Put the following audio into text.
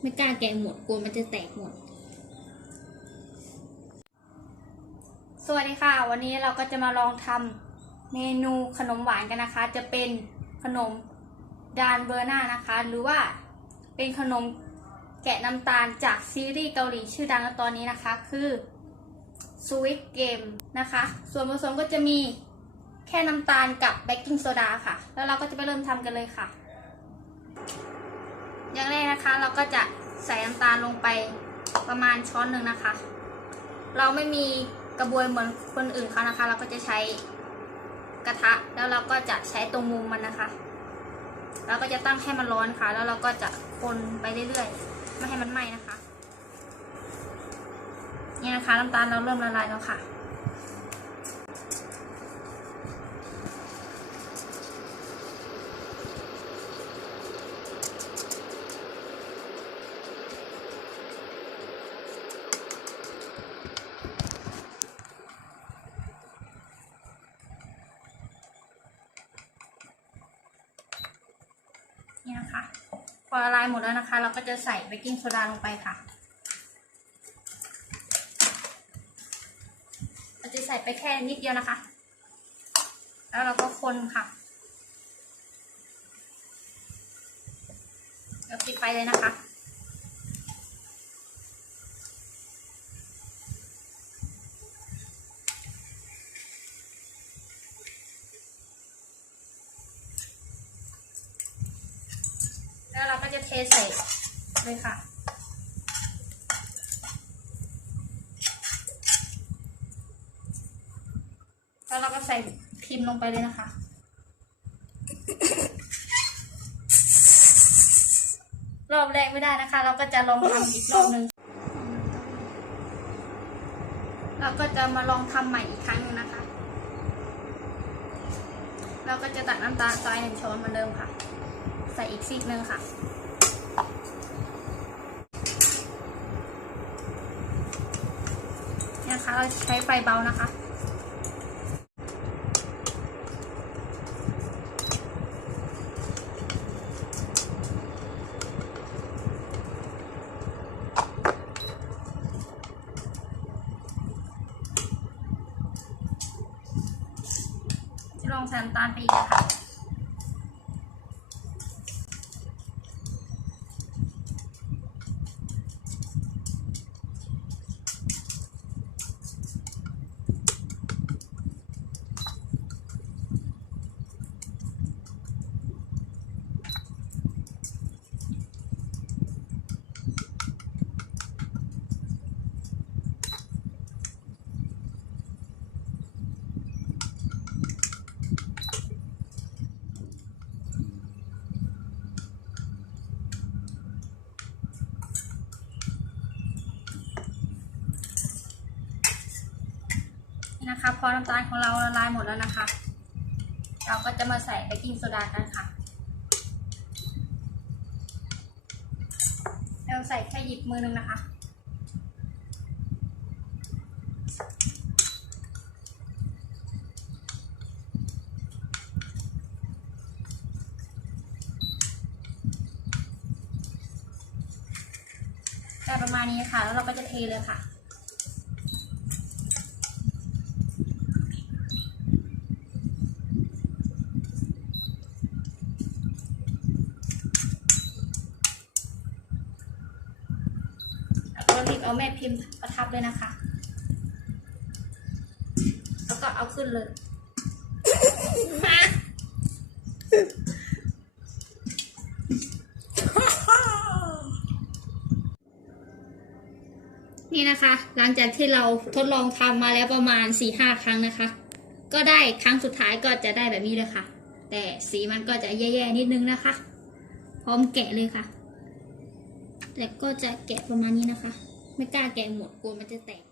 ไม่กล้าแกะหมดกลัวมันจะแตกหมด สวัสดีค่ะ วันนี้เราก็จะมาลองทำเมนูขนมหวานกันนะคะ จะเป็นขนมดานเบอร์นานะคะ หรือว่าเป็นขนมแกะน้ำตาลจากซีรีส์เกาหลีชื่อดังตอนนี้นะคะ คือ Sweet Game นะคะ ส่วนผสมก็จะมีแค่น้ำตาลกับเบกกิ้งโซดาค่ะ แล้วเราก็จะไปเริ่มทำกันเลยค่ะ อย่างแรกนะคะ เราก็จะใส่น้ำตาลลงไปประมาณช้อนหนึ่งนะคะ เราไม่มีกระบวยเหมือนคนอื่นเขานะคะ เราก็จะใช้กระทะ แล้วเราก็จะใช้ตรงมุมมันนะคะ เราก็จะตั้งให้มันร้อนค่ะ แล้วเราก็จะคนไปเรื่อยๆ ไม่ให้มันไหม้นะคะนี่นะคะน้ำตาลเราเริ่มละลายแล้วค่ะ นี่นะคะ พอละลายหมดแล้วนะคะ เราก็จะใส่เบกกิ้งโซดาลงไปค่ะ เราจะใส่ไปแค่นิดเดียวนะคะ แล้วเราก็คนค่ะเราปิดไฟเลยนะคะ แล้วเราก็จะเทใส่เลยค่ะ แล้วเราก็ใส่พิมพ์ลงไปเลยนะคะ รอบแรกไม่ได้นะคะ เราก็จะลองทำอีกรอบหนึ่งเราก็จะมาลองทำใหม่อีกครั้งนึงนะคะ เราก็จะตักน้ำตาลทรายหนึ่งช้อนเหมือนเดิมค่ะ ใส่อีกซีกหนึ่งค่ะ นะคะ เราใช้ไฟเบานะคะจะลองใส่น้ำตาลไปอีกนะคะ นะคะ พอน้ำตาลของเราละลายหมดแล้วนะคะ เราก็จะมาใส่เบกกิ้งโซดากันค่ะ เราใส่แค่หยิบมือหนึงนะคะได้ประมาณนี้ค่ะ แล้วเราก็จะเทเลยค่ะ เอาแม่พิมพ์ประทับเลยนะคะ แล้วก็เอาขึ้นเลยนี่นะคะ หลังจากที่เราทดลองทำมาแล้วประมาณ4ี่ห้าครั้งนะคะ ก็ได้ครั้งสุดท้ายก็จะได้แบบนี้เลยค่ะ แต่สีมันก็จะแย่ๆนิดนึงนะคะ พร้อมแกะเลยค่ะ แต่ก็จะแกะประมาณนี้นะคะ ไม่กล้าแกะหมดกลัวมันจะแตก